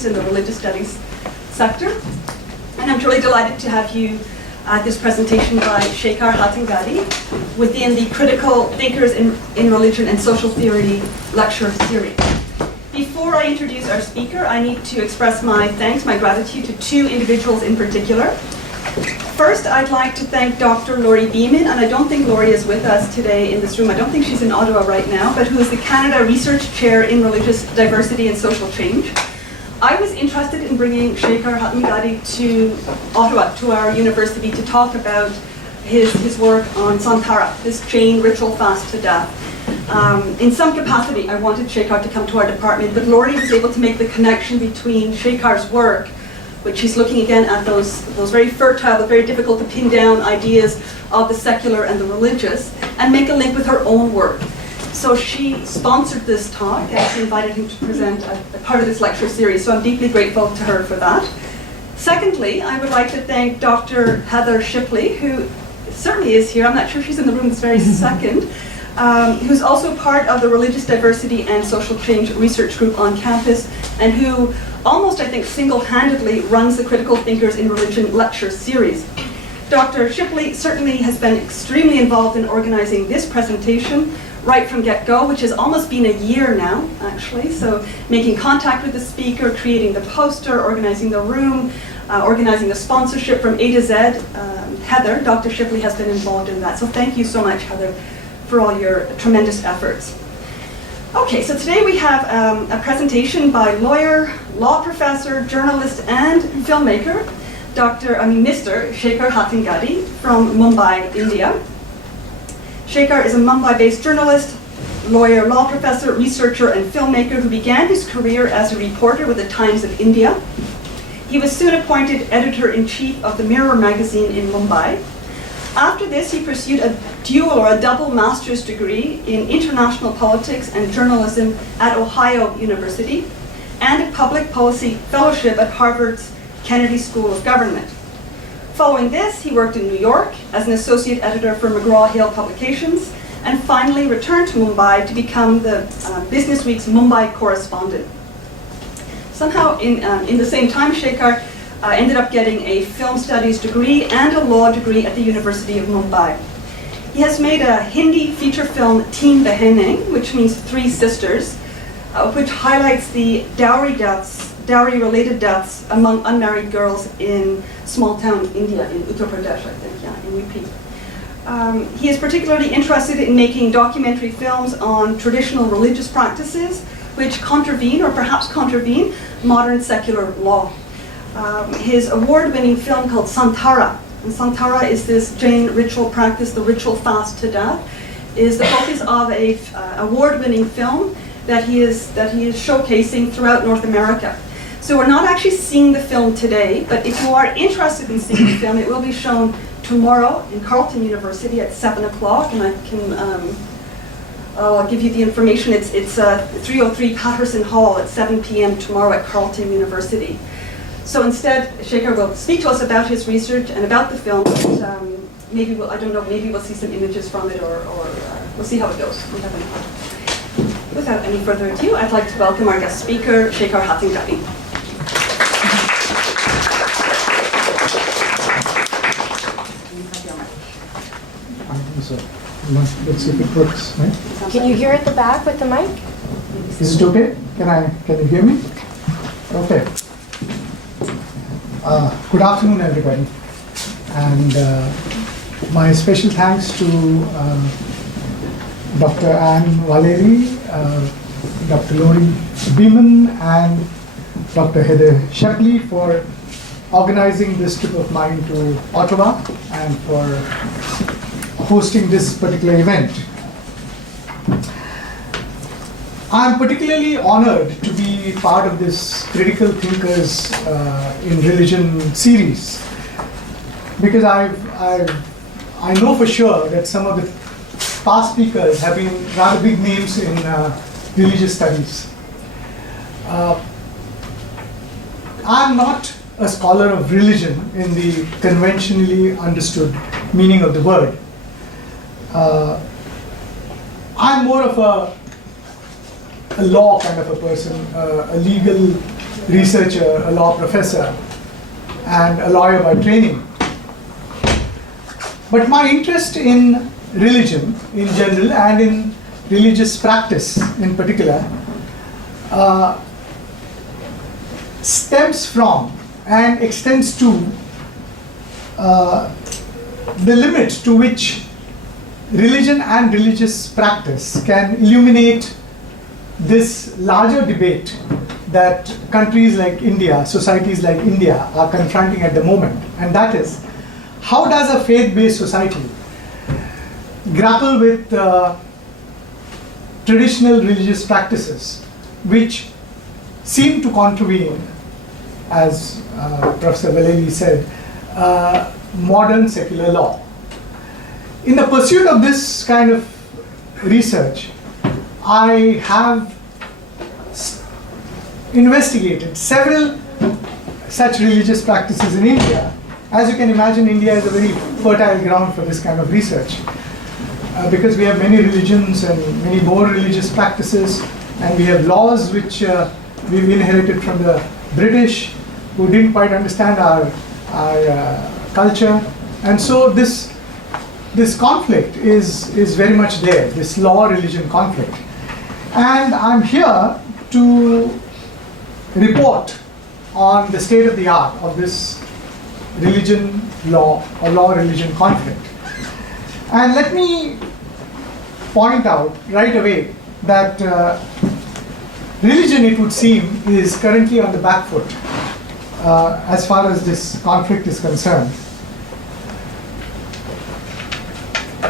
issues in the religious studies sector. And I'm truly delighted to have you at this presentation by Shekhar Hattangadi within the Critical Thinkers in Religion and Social Theory lecture series. Before I introduce our speaker, I need to express my thanks, my gratitude to two individuals in particular. First, I'd like to thank Dr. Laurie Beeman, and I don't think Laurie is with us today in this room. I don't think she's in Ottawa right now, but who is the Canada Research Chair in Religious Diversity and Social Change. I was interested in bringing Shekhar Hattangadi to Ottawa, to our university, to talk about his work on Santara, this Jain ritual fast to death. In some capacity, I wanted Shekhar to come to our department, but Laurie was able to make the connection between Shekhar's work, which he's looking again at those very fertile but very difficult to pin down ideas of the secular and the religious, and make a link with her own work. So she sponsored this talk and she invited him to present a part of this lecture series, so I'm deeply grateful to her for that. Secondly, I would like to thank Dr. Heather Shipley, who certainly is here. I'm not sure she's in the room this very second, who's also part of the Religious Diversity and Social Change Research Group on campus, and who almost, I think, single-handedly runs the Critical Thinkers in Religion lecture series. Dr. Shipley certainly has been extremely involved in organizing this presentation right from get-go, which has almost been a year now, actually. So making contact with the speaker, creating the poster, organizing the room, organizing the sponsorship from A to Z. Heather, Dr. Shipley has been involved in that. So thank you so much, Heather, for all your tremendous efforts. Okay, so today we have a presentation by lawyer, law professor, journalist, and filmmaker, Mr. Shekhar Hattangadi from Mumbai, India. Shekhar is a Mumbai-based journalist, lawyer, law professor, researcher, and filmmaker who began his career as a reporter with the Times of India. He was soon appointed editor-in-chief of the Mirror magazine in Mumbai. After this, he pursued a dual or a double master's degree in international politics and journalism at Ohio University and a public policy fellowship at Harvard's Kennedy School of Government. Following this, he worked in New York as an associate editor for McGraw-Hill Publications and finally returned to Mumbai to become the Business Week's Mumbai correspondent. Somehow, in the same time, Shekhar ended up getting a film studies degree and a law degree at the University of Mumbai. He has made a Hindi feature film, Teen Behene, which means three sisters, which highlights the dowry-related deaths among unmarried girls in small-town India, in Uttar Pradesh, I think, yeah, in UP. He is particularly interested in making documentary films on traditional religious practices, which contravene, or perhaps contravene, modern secular law. His award-winning film called Santara, and Santara is this Jain ritual practice, the ritual fast to death, is the focus of a award-winning film that he is showcasing throughout North America. So we're not actually seeing the film today, but if you are interested in seeing the film, it will be shown tomorrow in Carleton University at 7 o'clock, and I can I'll give you the information. It's 303 Patterson Hall at 7 p.m. tomorrow at Carleton University. So instead, Shekhar will speak to us about his research and about the film. And, maybe we'll see some images from it, or we'll see how it goes. Without any further ado, I'd like to welcome our guest speaker, Shekhar Hattangadi. Let's see if it works, right? Can you hear at the back with the mic? Is it okay? Can you hear me? Okay. Good afternoon, everybody. And my special thanks to Dr. Anne Valeri, Dr. Laurie Beeman, and Dr. Heather Shipley for organizing this trip of mine to Ottawa and for hosting this particular event. I'm particularly honored to be part of this Critical Thinkers in Religion series because I know for sure that some of the past speakers have been rather big names in religious studies. I'm not a scholar of religion in the conventionally understood meaning of the word. I'm more of a law kind of a person, a legal researcher, a law professor, and a lawyer by training. But my interest in religion in general and in religious practice in particular stems from and extends to the limit to which religion and religious practice can illuminate this larger debate that countries like India, societies like India are confronting at the moment, and that is, how does a faith-based society grapple with traditional religious practices which seem to contravene, as Professor Valeli said, modern secular law. In the pursuit of this kind of research, I have investigated several such religious practices in India. As you can imagine, India is a very fertile ground for this kind of research because we have many religions and many more religious practices, and we have laws which we've inherited from the British, who didn't quite understand our culture, and so this conflict is very much there, this law-religion conflict. And I'm here to report on the state of the art of this religion-law or law-religion conflict. And let me point out right away that religion, it would seem, is currently on the back foot as far as this conflict is concerned.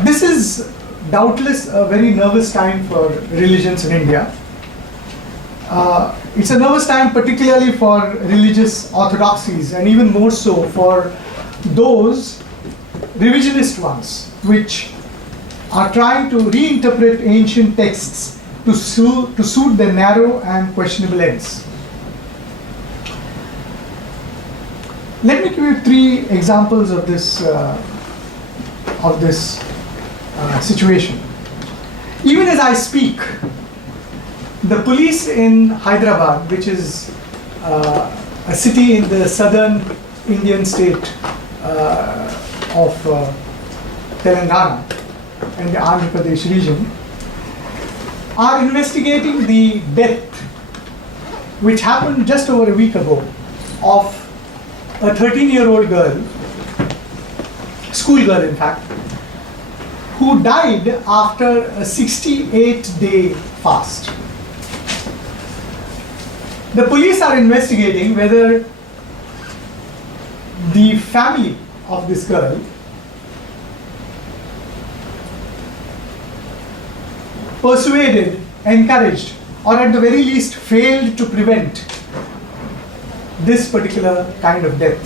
This is doubtless a very nervous time for religions in India. It's a nervous time particularly for religious orthodoxies, and even more so for those revisionist ones which are trying to reinterpret ancient texts to suit their narrow and questionable ends. Let me give you 3 examples of this situation. Even as I speak, the police in Hyderabad, which is a city in the southern Indian state of Telangana and the Andhra Pradesh region, are investigating the death which happened just over a week ago of a 13-year-old girl, schoolgirl in fact, who died after a 68-day fast. The police are investigating whether the family of this girl persuaded, encouraged, or at the very least failed to prevent this particular kind of death.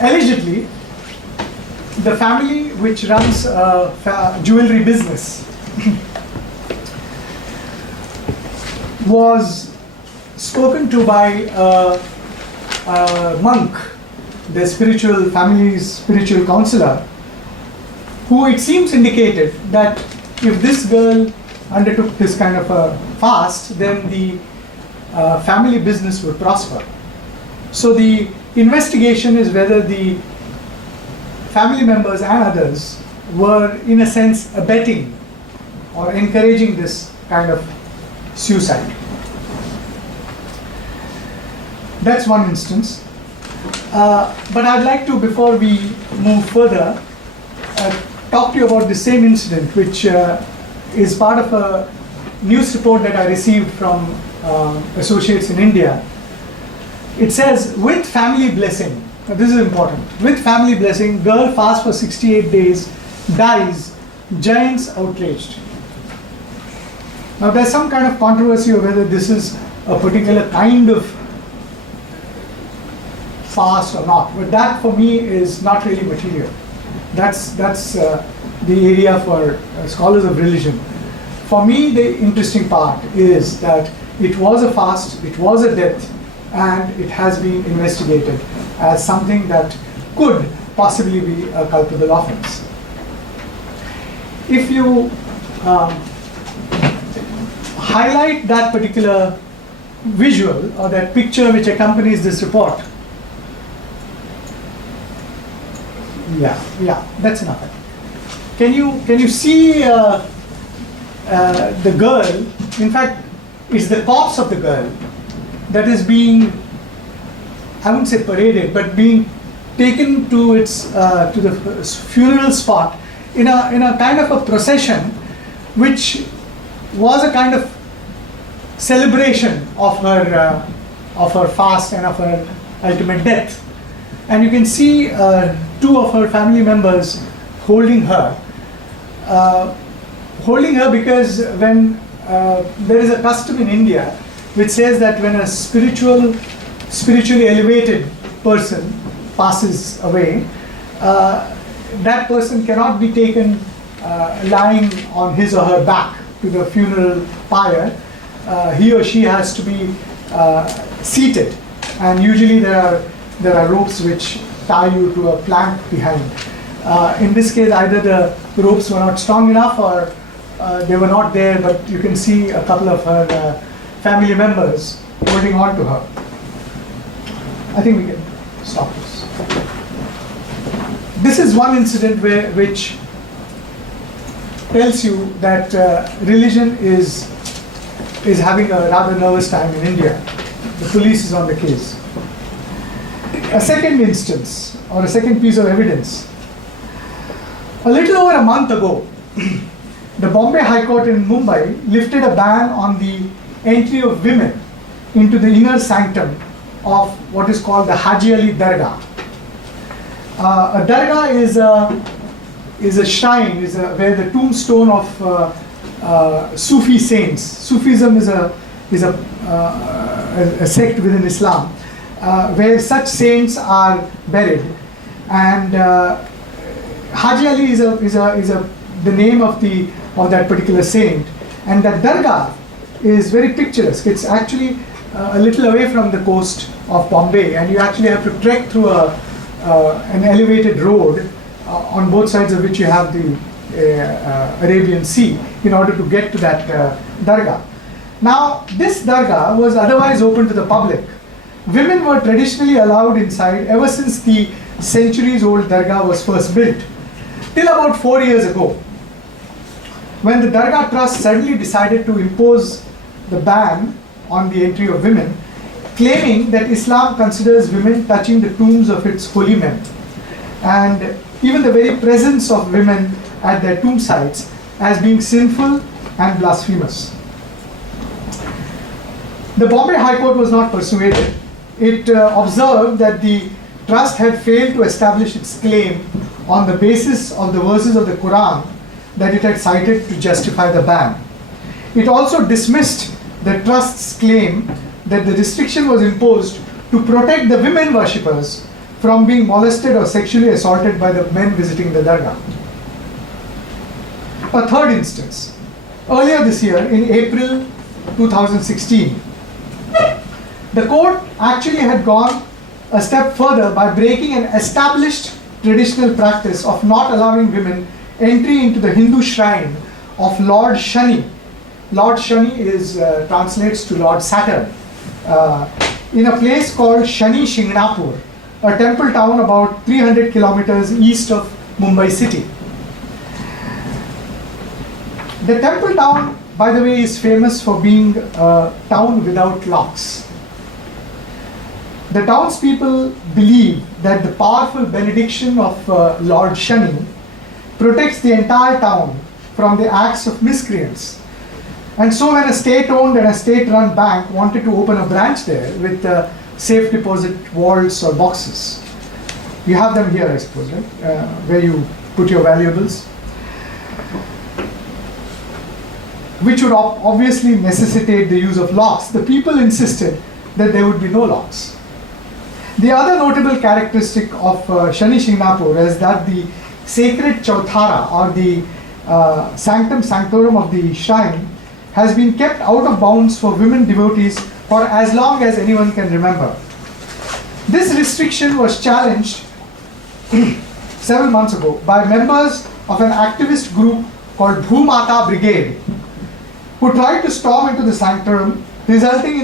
Allegedly, the family which runs a jewelry business was spoken to by a monk, the family's spiritual counselor, who it seems indicated that if this girl undertook this kind of a fast, then the family business would prosper. So the investigation is whether the family members and others were, in a sense, abetting or encouraging this kind of suicide. That's one instance. But I'd like to, before we move further, talk to you about the same incident, which is part of a news report that I received from associates in India. It says, with family blessing, now this is important, with family blessing, girl fasts for 68 days, dies, giants outraged. Now there's some kind of controversy over whether this is a particular kind of fast or not, but that for me is not really material. That's the area for scholars of religion. For me, the interesting part is that it was a fast, it was a death, and it has been investigated as something that could possibly be a culpable offense. highlight that particular visual or that picture which accompanies this report. Yeah, that's enough. Can you see the girl? In fact, it's the corpse of the girl that is being, I wouldn't say paraded, but being taken to its to the funeral spot in a kind of a procession, which was a kind of celebration of her fast and of her ultimate death. And you can see two of her family members holding her because when there is a custom in India which says that when a spiritually elevated person passes away, that person cannot be taken lying on his or her back to the funeral pyre. He or she has to be seated, and usually there are ropes which tie you to a plank behind. In this case, either the ropes were not strong enough or they were not there, but you can see a couple of her family members holding on to her. I think we can stop this. This is one incident which tells you that religion is having a rather nervous time in India. The police is on the case. A second instance, or a second piece of evidence. A little over a month ago, the Bombay High Court in Mumbai lifted a ban on the entry of women into the inner sanctum of what is called the Haji Ali Dargah. A dargah is a shrine, where the tombstone of Sufi saints. Sufism is a sect within Islam, where such saints are buried, and Haji Ali is the name of that particular saint, and that dargah is very picturesque. It's actually a little away from the coast of Bombay, and you actually have to trek through an elevated road on both sides of which you have the Arabian Sea in order to get to that dargah. Now, this dargah was otherwise open to the public. Women were traditionally allowed inside ever since the centuries-old dargah was first built, till about 4 years ago, when the Dargah Trust suddenly decided to impose the ban on the entry of women, claiming that Islam considers women touching the tombs of its holy men, and even the very presence of women at their tomb sites as being sinful and blasphemous. The Bombay High Court was not persuaded. It observed that the trust had failed to establish its claim on the basis of the verses of the Quran that it had cited to justify the ban. It also dismissed the trust's claim that the restriction was imposed to protect the women worshippers from being molested or sexually assaulted by the men visiting the dargah. A third instance. Earlier this year, in April 2016, the court actually had gone a step further by breaking an established traditional practice of not allowing women entry into the Hindu shrine of Lord Shani. Lord Shani translates to Lord Saturn, in a place called Shani Shingnapur, a temple town about 300 kilometers east of Mumbai city. The temple town, by the way, is famous for being a town without locks. The townspeople believe that the powerful benediction of Lord Shani protects the entire town from the acts of miscreants. And so when a state-owned and a state-run bank wanted to open a branch there with safe deposit vaults or boxes, you have them here, I suppose, right? Where you put your valuables, which would obviously necessitate the use of locks. The people insisted that there would be no locks. The other notable characteristic of Shani Shingnapur is that the sacred Chauthara, or the sanctum sanctorum of the shrine, has been kept out of bounds for women devotees for as long as anyone can remember. This restriction was challenged several months ago by members of an activist group called Bhumata Brigade, who tried to storm into the sanctum, resulting in